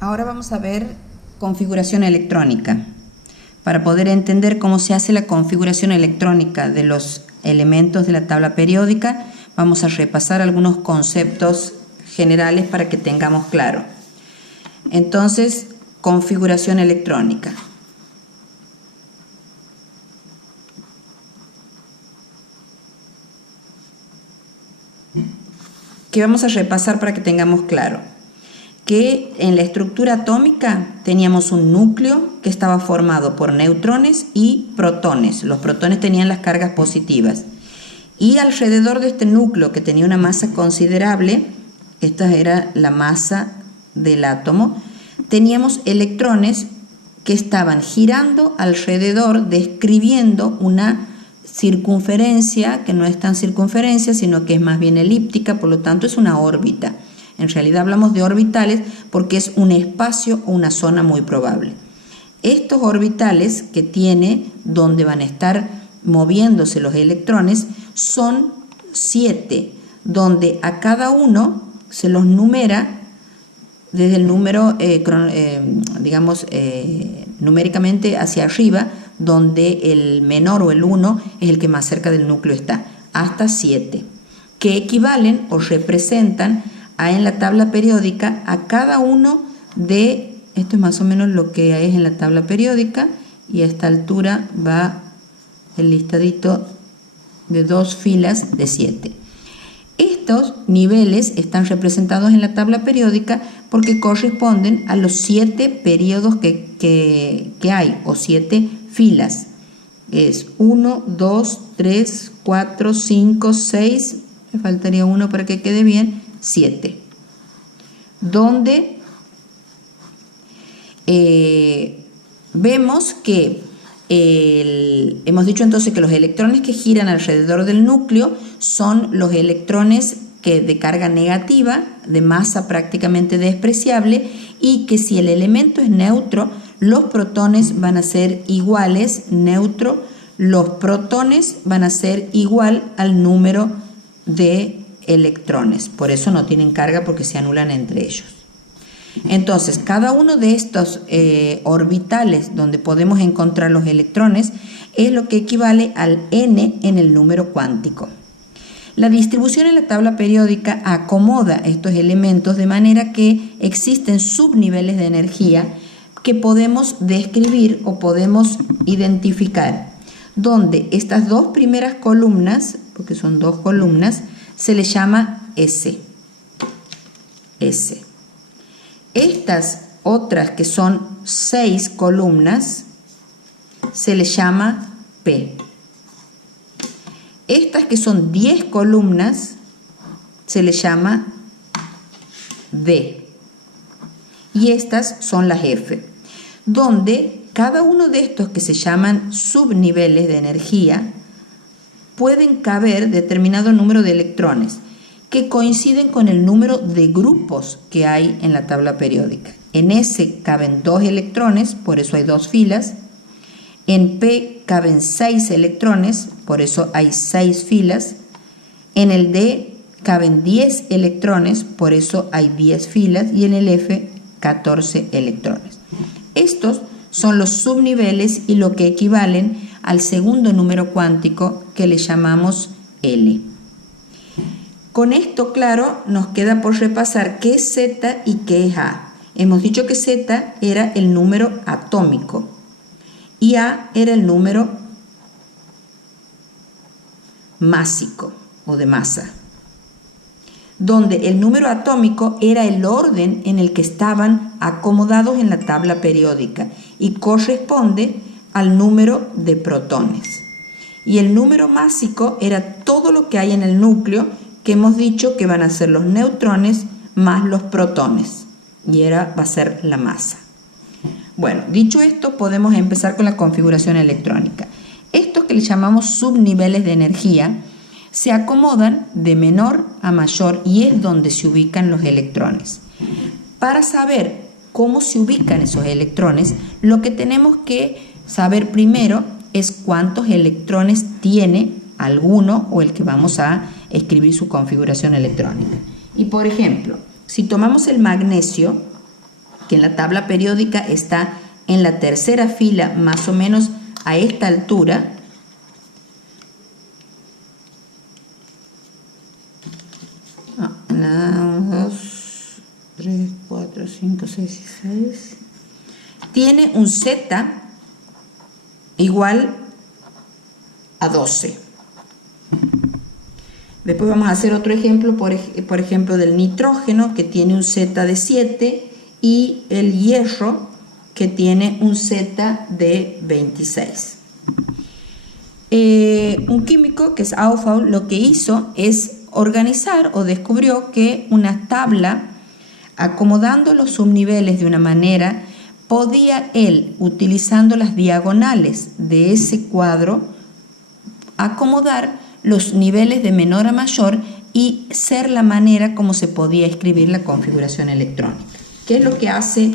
Ahora vamos a ver configuración electrónica. Para poder entender cómo se hace la configuración electrónica de los elementos de la tabla periódica, vamos a repasar algunos conceptos generales para que tengamos claro. Entonces, configuración electrónica. ¿Qué vamos a repasar para que tengamos claro? Que en la estructura atómica teníamos un núcleo que estaba formado por neutrones y protones. Los protones tenían las cargas positivas. Y alrededor de este núcleo, que tenía una masa considerable, esta era la masa del átomo, teníamos electrones que estaban girando alrededor, describiendo una circunferencia, que no es tan circunferencia, sino que es más bien elíptica, por lo tanto es una órbita. En realidad hablamos de orbitales porque es un espacio o una zona muy probable. Estos orbitales que tiene, donde van a estar moviéndose los electrones, son 7, donde a cada uno se los numera desde el número, numéricamente hacia arriba, donde el menor o el 1 es el que más cerca del núcleo está, hasta 7, que equivalen o representan en la tabla periódica a cada uno de, esto es más o menos lo que es en la tabla periódica, y a esta altura va el listadito de 2 filas de 7. Estos niveles están representados en la tabla periódica porque corresponden a los 7 periodos que hay, o 7 filas. Es 1, 2, 3, 4, 5, 6, me faltaría uno para que quede bien, 7, donde vemos que hemos dicho entonces que los electrones que giran alrededor del núcleo son los electrones de carga negativa, de masa prácticamente despreciable, y que si el elemento es neutro, los protones van a ser iguales, neutro, los protones van a ser igual al número de electrones, por eso no tienen carga porque se anulan entre ellos. Entonces, cada uno de estos orbitales donde podemos encontrar los electrones es lo que equivale al n en el número cuántico. La distribución en la tabla periódica acomoda estos elementos de manera que existen subniveles de energía que podemos describir o podemos identificar, donde estas dos primeras columnas, porque son dos columnas, se les llama S. Estas otras, que son 6 columnas, se les llama P. Estas que son 10 columnas se les llama D. Y estas son las F, donde cada uno de estos, que se llaman subniveles de energía, pueden caber determinado número de electrones que coinciden con el número de grupos que hay en la tabla periódica. En S caben 2 electrones, por eso hay 2 filas. En P caben 6 electrones, por eso hay 6 filas. En el D caben 10 electrones, por eso hay 10 filas. Y en el F, 14 electrones. Estos son los subniveles y lo que equivalen al segundo número cuántico, que le llamamos L. Con esto, claro, nos queda por repasar qué es Z y qué es A. Hemos dicho que Z era el número atómico y A era el número másico o de masa, donde el número atómico era el orden en el que estaban acomodados en la tabla periódica y corresponde al número de protones. Y el número másico era todo lo que hay en el núcleo, que hemos dicho que van a ser los neutrones más los protones, y va a ser la masa. Bueno, dicho esto, podemos empezar con la configuración electrónica. Estos, que le llamamos subniveles de energía, se acomodan de menor a mayor y es donde se ubican los electrones. Para saber cómo se ubican esos electrones, lo que tenemos que saber primero es cuántos electrones tiene alguno o el que vamos a escribir su configuración electrónica. Y por ejemplo, si tomamos el magnesio, que en la tabla periódica está en la tercera fila, más o menos a esta altura. 3, 4, 5, 6 y 6. Tiene un Z igual a 12. Después vamos a hacer otro ejemplo, por ejemplo, del nitrógeno, que tiene un Z de 7, y el hierro, que tiene un Z de 26. Un químico, que es Auffaul, lo que hizo es organizar o descubrió que una tabla, acomodando los subniveles de una manera, podía él, utilizando las diagonales de ese cuadro, acomodar los niveles de menor a mayor y ser la manera como se podía escribir la configuración electrónica. ¿Qué es lo que hace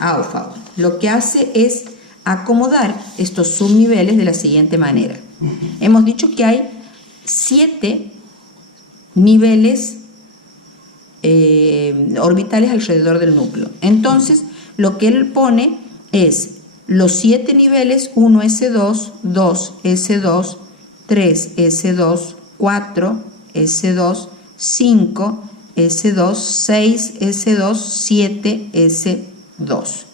Auffaul? Lo que hace es acomodar estos subniveles de la siguiente manera. Hemos dicho que hay 7 niveles orbitales alrededor del núcleo. Entonces, lo que él pone es los 7 niveles: 1s2, 2s2, 3s2, 4s2, 5s2, 6s2, 7s2.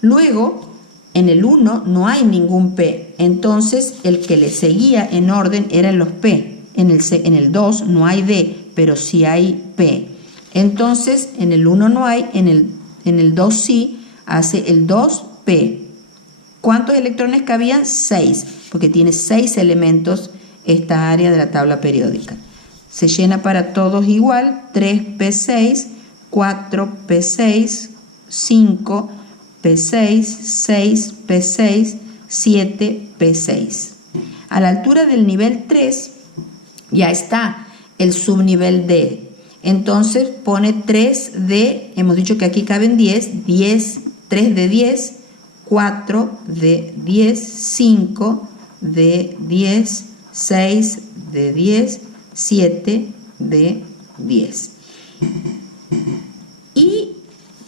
Luego, en el 1 no hay ningún P, entonces el que le seguía en orden eran los P. En el 2 no hay D, pero sí hay P. Entonces, en el 1 no hay, en el 2 sí, hace el 2P. ¿Cuántos electrones cabían? 6, porque tiene 6 elementos esta área de la tabla periódica. Se llena para todos igual: 3P6, 4P6, 5P6, 6P6, 7P6. A la altura del nivel 3 ya está el subnivel D. Entonces pone 3D, hemos dicho que aquí caben 10, 3 de 10, 4 de 10, 5 de 10, 6 de 10, 7 de 10. Y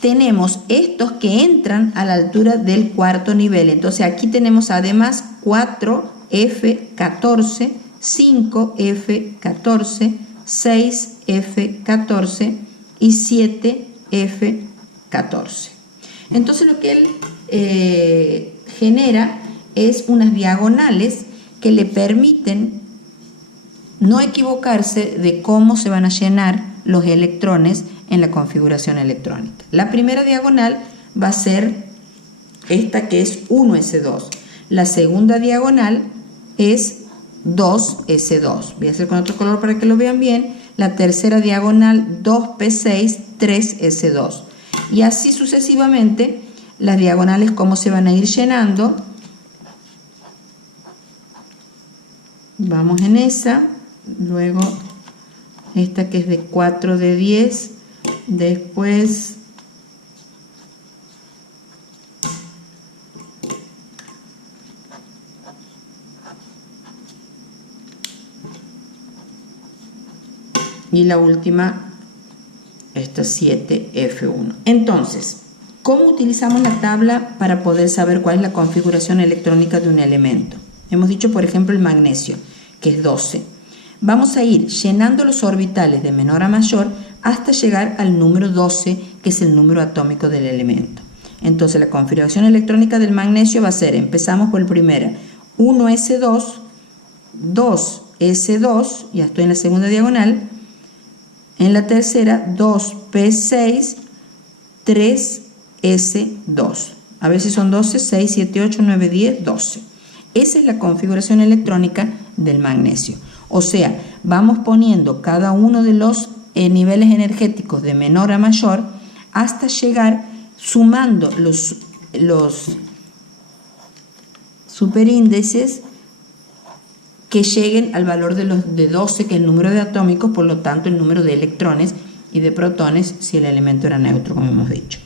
tenemos estos que entran a la altura del cuarto nivel. Entonces aquí tenemos además 4F14, 5F14, 6F14 y 7F14. Entonces lo que él genera es unas diagonales que le permiten no equivocarse de cómo se van a llenar los electrones en la configuración electrónica. La primera diagonal va a ser esta, que es 1s2. La segunda diagonal es 2s2. Voy a hacer con otro color para que lo vean bien. La tercera diagonal, 2p6, 3s2. Y así sucesivamente, las diagonales cómo se van a ir llenando. Vamos en esa. Luego esta, que es de 4 de 10. Después y la última, esta 7F1. Entonces, ¿cómo utilizamos la tabla para poder saber cuál es la configuración electrónica de un elemento? Hemos dicho, por ejemplo, el magnesio, que es 12. Vamos a ir llenando los orbitales de menor a mayor hasta llegar al número 12, que es el número atómico del elemento. Entonces, la configuración electrónica del magnesio va a ser, empezamos por el primero, 1s2, 2s2, ya estoy en la segunda diagonal. En la tercera, 2p6, 3s2. A ver si son 12, 6, 7, 8, 9, 10, 12. Esa es la configuración electrónica del magnesio. O sea, vamos poniendo cada uno de los niveles energéticos de menor a mayor hasta llegar, sumando los superíndices, que lleguen al valor de 12, que es el número de atómicos, por lo tanto el número de electrones y de protones si el elemento era neutro, como hemos dicho.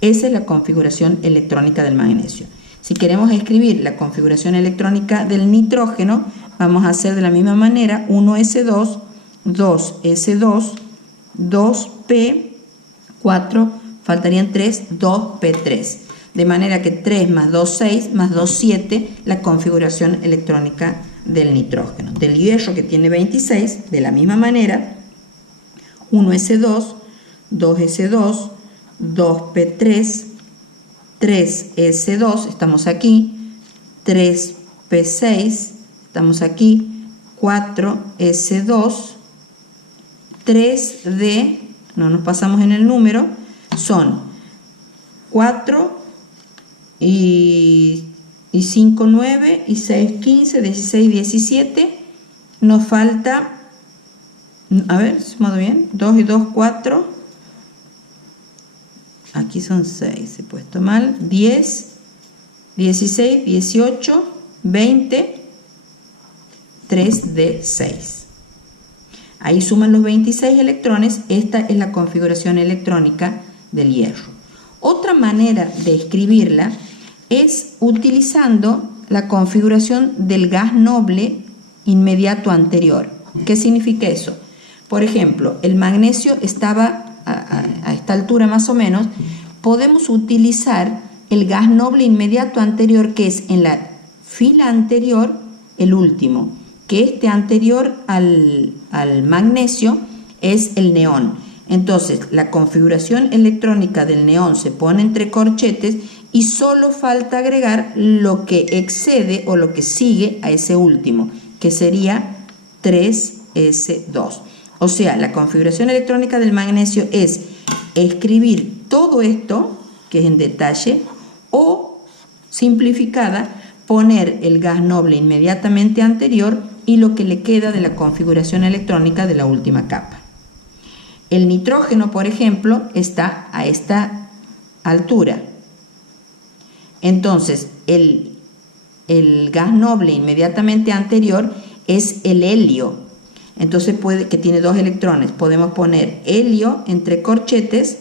Esa es la configuración electrónica del magnesio. Si queremos escribir la configuración electrónica del nitrógeno, vamos a hacer de la misma manera: 1s2, 2s2, 2p, faltarían 3, 2p3. De manera que 3 más 2, 6, más 2, 7, la configuración electrónica del nitrógeno. Del hierro, que tiene 26, de la misma manera, 1s2, 2s2, 2p3, 3s2, estamos aquí, 3p6, estamos aquí, 4s2, 3d, no nos pasamos en el número, son 4 y 5, 9 y 6, 15, 16, 17. Nos falta, a ver, ¿modo bien? 2 y 2, 4. Aquí son 6, he puesto mal. 10, 16, 18, 20, 3 de 6. Ahí suman los 26 electrones. Esta es la configuración electrónica del hierro. Otra manera de escribirla es utilizando la configuración del gas noble inmediato anterior. ¿Qué significa eso? Por ejemplo, el magnesio estaba a esta altura más o menos. Podemos utilizar el gas noble inmediato anterior, que es en la fila anterior el último, que este anterior al magnesio es el neón. Entonces, la configuración electrónica del neón se pone entre corchetes y solo falta agregar lo que excede o lo que sigue a ese último, que sería 3s2. O sea, la configuración electrónica del magnesio es escribir todo esto, que es en detalle, o simplificada, poner el gas noble inmediatamente anterior y lo que le queda de la configuración electrónica de la última capa. El nitrógeno, por ejemplo, está a esta altura. Entonces, el gas noble inmediatamente anterior es el helio. Entonces, que tiene 2 electrones. Podemos poner helio entre corchetes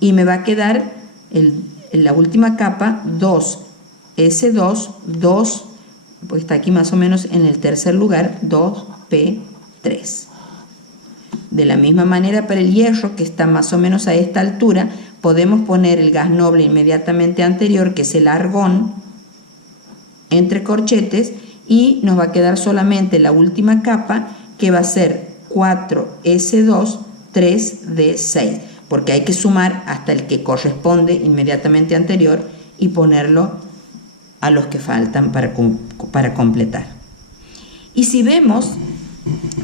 y me va a quedar en la última capa 2s2, 2, pues está aquí más o menos en el tercer lugar, 2p3. De la misma manera, para el hierro, que está más o menos a esta altura, podemos poner el gas noble inmediatamente anterior, que es el argón, entre corchetes, y nos va a quedar solamente la última capa, que va a ser 4s2, 3d6, porque hay que sumar hasta el que corresponde inmediatamente anterior y ponerlo a los que faltan para completar. Y si vemos,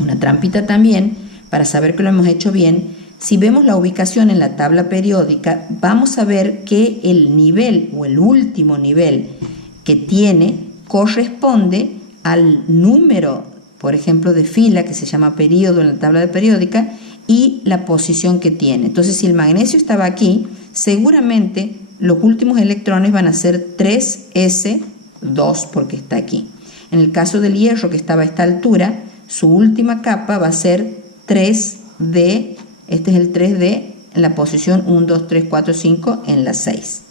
una trampita también, para saber que lo hemos hecho bien, si vemos la ubicación en la tabla periódica, vamos a ver que el nivel o el último nivel que tiene corresponde al número, por ejemplo, de fila, que se llama periodo en la tabla de periódica, y la posición que tiene. Entonces, si el magnesio estaba aquí, seguramente los últimos electrones van a ser 3s2, porque está aquí. En el caso del hierro, que estaba a esta altura, su última capa va a ser 3d, este es el 3d en la posición 1, 2, 3, 4, 5, en la 6.